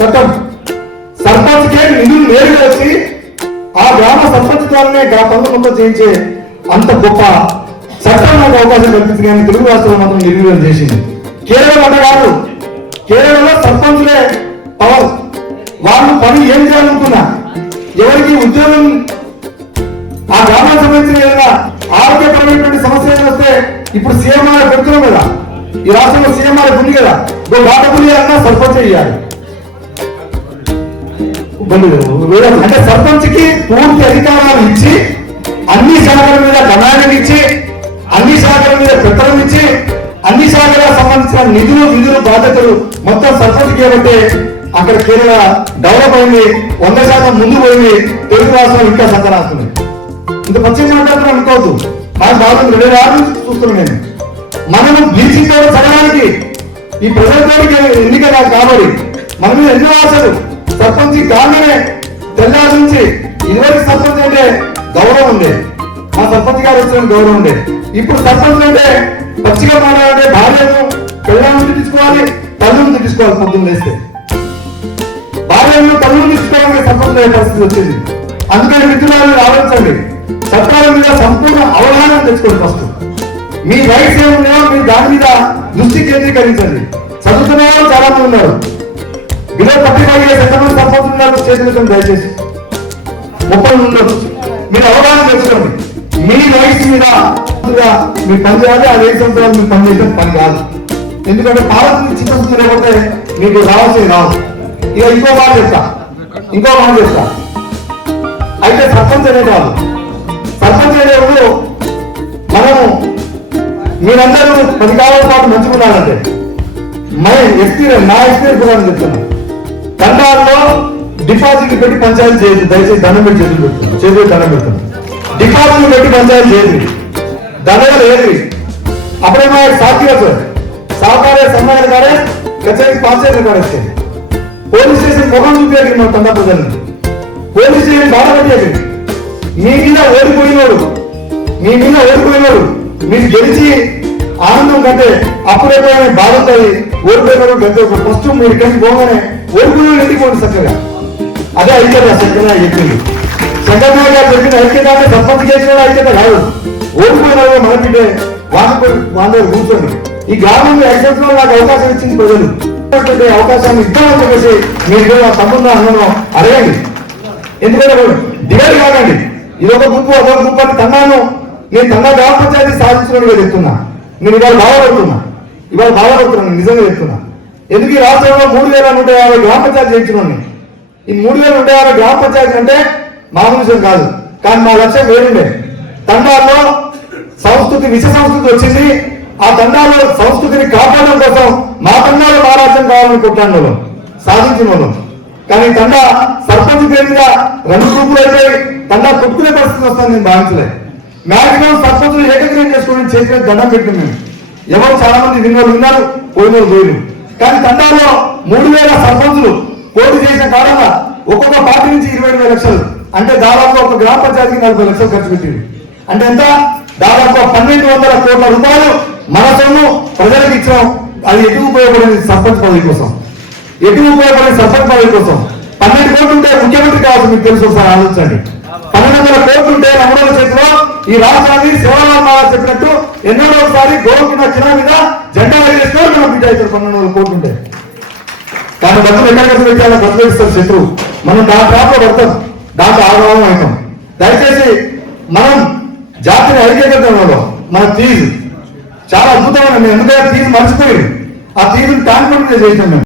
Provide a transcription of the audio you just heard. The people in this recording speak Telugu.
చట్టం సర్పంచ్కే నిధులు నేరుగా వచ్చి ఆ గ్రామ సర్పంచ్ ద్వారానే గా పనులు చేయించే అంత గొప్ప చట్టం నాకు అవకాశం కల్పించింది కానీ తెలుగు రాష్ట్రంలో మాత్రం నిర్వీర్యం చేసింది. కేరళ అంటే కాదు. కేరళలో సర్పంచులే పవర్. వాళ్ళు పని ఏం చేయాలనుకున్నా ఎవరికి ఉద్యోగం ఆ గ్రామానికి సంబంధించిన ఏదైనా ఆరోగ్యపరమైనటువంటి సమస్య ఏదైనా వస్తే ఇప్పుడు సీఎంఆర్ పెడుతున్నాం కదా. ఈ రాష్ట్రంలో సీఎంఆర్ ఉంది కదా. ఇప్పుడు వాటపులి అన్నా సర్పంచ్ చేయాలి అంటే సర్పంచ్కి పూర్తి అధికారాలు ఇచ్చి అన్ని శాఖల మీద కమాండ్ ఇచ్చి అన్ని శాఖల మీద పెత్తనం ఇచ్చి అన్ని శాఖలకు సంబంధించిన నిధులు నిధులు బాధ్యతలు మొత్తం సర్పంచ్ చేయబట్టే అక్కడ కేరళ డెవలప్ అయింది వంద శాతం ముందు పోయింది తెలుగు రాష్ట్రం ఇంకా సంచరాస్తుంది ఇంత పచ్చిగా మాట్లాడుతున్నాం అనుకోవద్దు. మాకు బాగుంది రెండు రాళ్ళు చూస్తున్నాను నేను. మనము బ్లీచింగ్ పౌడర్ చదవడానికి ఈ ప్రజలతో ఎన్నిక కాబట్టి మన మీద ఎన్నో ఆశలు? సర్పంచ్ కాగానే తెల్లారి నుంచి ఇదివరకు సర్పంచ్ అంటే గౌరవం ఉండే. మా సర్పంచ్ గారు వచ్చిన గౌరవం ఉండే. ఇప్పుడు సర్పంచ్ అంటే పచ్చిగా మాట్లాడే భార్యను పిల్లలను తీసుకోవాలి తల్లును తీసుకోవాలి పొద్దున్న వేస్తే భార్యను తల్లును తీసుకోవాలని సర్పంచ్ అయ్యే పరిస్థితి వచ్చింది. అందుకని మిత్రులను ఆలోచించండి. చట్టాల మీద సంపూర్ణ అవగాహన తెచ్చుకోండి ఫస్ట్. మీ రైట్స్ ఏమున్నాయో మీరు దాని మీద దృష్టి కేంద్రీకరించండి. చదువుతున్న వాళ్ళు చాలా మంది ఉన్నారు. బిలో థర్టీ ఫైవ్ ఇయర్స్ ఎంతమంది సర్పంచ్ చేతులు దయచేసి. ముప్పై ఉండదు మీరు అవగాహన తెచ్చుకోండి మీ వయసు మీద మీ పని చేయాలి ఆ రైట్ సంవత్సరాలు మీరు పని చేసే పని కాదు. ఎందుకంటే పాలసీ చిత్తశుద్ధి లేకపోతే మీకు రావాల్సి రావు. ఇక ఇంకో మాట చెప్తా. ఇంకో మాట చెప్తా. అయితే సర్పంచ్ అనే కాదు. సర్పంచ్ అనేప్పుడు మనము. మీరందరూ పది కాలం పాటు మంచుకున్నారంటే మై ఎక్స్పీరియన్స్ నా ఎక్స్పీరియన్స్ కూడా చెప్తున్నాను దండాల్లో డిపాజిట్ పెట్టి పంచాయతీ చేయదు దయచేసి దండం పెట్టి చేతులు పెడుతున్నాను చేతులు దండం పెడుతున్నాను డిపాజిట్ పెట్టి పంచాయతీ చేయదు దండగా లేదు అప్పుడేమో సాక్షిగా సార్. సహకారే సమ్మాయిలు కానీ కచేరీ పంచాయతీలు గారు వచ్చేది పోలీస్ స్టేషన్ ముఖం చూపేది మా తండ ప్రజలను. పోలీస్ స్టేషన్ బాధపడేది మీ మీద ఓడిపోయినోడు మీ మీద ఓడిపోయినోడు మీరు గెలిచి ఆనందం కంటే అప్పుడే బాధ ఉంటుంది ఓడిపోయినోడు గంటే ఫస్ట్ మీరు ఇక్కడికి పోగానే ఓడిపోయిన ఇంటికి చక్కగా అదే ఐక్యత చక్కగా చెప్పింది చక్కగా గారు చెప్పిన ఐక్యత అంటే సర్పంచ్ చేసిన ఐక్యత కాదు. ఓడిపోయిన మన బిడ్డే వాళ్ళ వాళ్ళ కూర్చోండి ఈ గ్రామంలో యాక్సెస్లో నాకు అవకాశం ఇచ్చింది ప్రజలు. అవకాశాన్ని ఇద్దామని చెప్పేసి మీరు నా తమ్ముడు అన్నను అడగండి. ఎందుకంటే దిగడు కాదండి. ఇది ఒక గుంపు అదొక గుంపు అని తన్నాను. నేను తన్నా గ్రామ పంచాయతీ సాధించడం చెప్తున్నా. నేను ఇవాళ బాధపడుతున్నా ఇవాళ బాధపడుతున్నాను నిజంగా చెప్తున్నా. ఎందుకు ఈ రాష్ట్రంలో మూడు వేల నూట యాభై గ్రామ పంచాయతీ చేయించిన ఈ మూడు వేల నూట యాభై గ్రామ పంచాయతీ అంటే మామూలు విషయం కాదు. కానీ మా లక్ష్యం వేరుండే. తండాల్లో సంస్కృతి విష సంస్కృతి వచ్చింది. ఆ తండాలో సంస్కృతిని కాపాడడం కోసం మా తండాలో మహారాజ్యం కావాలని కొట్టాను వాళ్ళం. సాధించిన వాళ్ళం. కానీ తండా సర్పంచ్ పేరు రెండు గ్రూపులు అయితే తండా కొట్టుకునే పరిస్థితి వస్తుంది నేను భావించలే. మాక్సిమం సర్పంచులు ఏకగ్రహం చేసుకుని చేసిన దండం పెట్టింది మేము. ఎవరు చాలా మంది విన్నోళ్ళు ఉన్నారు పోయిన పోయినారు కానీ తండాలో మూడు వేల సర్పంచులు కోటి చేసిన కారణంగా ఒక్కొక్క పార్టీ నుంచి ఇరవై వేల లక్షలు. అంటే దాదాపు ఒక గ్రామ పంచాయతీకి నలభై లక్షలు ఖర్చు పెట్టింది. అంటే ఎంత? దాదాపు పన్నెండు వందల కోట్ల రూపాయలు మన సొమ్ము ప్రజలకు ఇచ్చాం. అది ఎటు ఉపయోగపడింది? సర్పంచ్ పదవి కోసం. ఎటు ఉపయోగపడింది? సర్పంచ్ పదవి కోసం. పన్నెండు కోట్లు ఉంటే ముఖ్యమంత్రి కావచ్చు మీకు తెలుసు ఒకసారి ఆలోచించండి. పన్నెండు వందల కోట్లు ఉంటే నమ్మడం చేతిలో ఈ రాష్ట్రాన్ని శివరామ చెప్పినట్టు ఎన్నో ఒకసారి గోకిన చిన్న మీద జెండా ఎగరేస్తారు మనం బిడ్డ అవుతారు పన్నెండు వందల కోట్లు ఉంటే కానీ డబ్బులు ఎక్కడ ఖర్చు పెట్టాలో ఖర్చు పెట్టిస్తారు శత్రువు మనం దాని ట్రాప్లో పడతాం. దాంట్లో ఆగమనం అవుతాం దయచేసి మనం జాతిని ఐక్యతలో మన తీరు. చాలా అద్భుతమైన ఎందుకంటే తీరు మర్చిపోయింది ఆ తీరుని కాన్ఫిడెంట్ చేసాం మేము.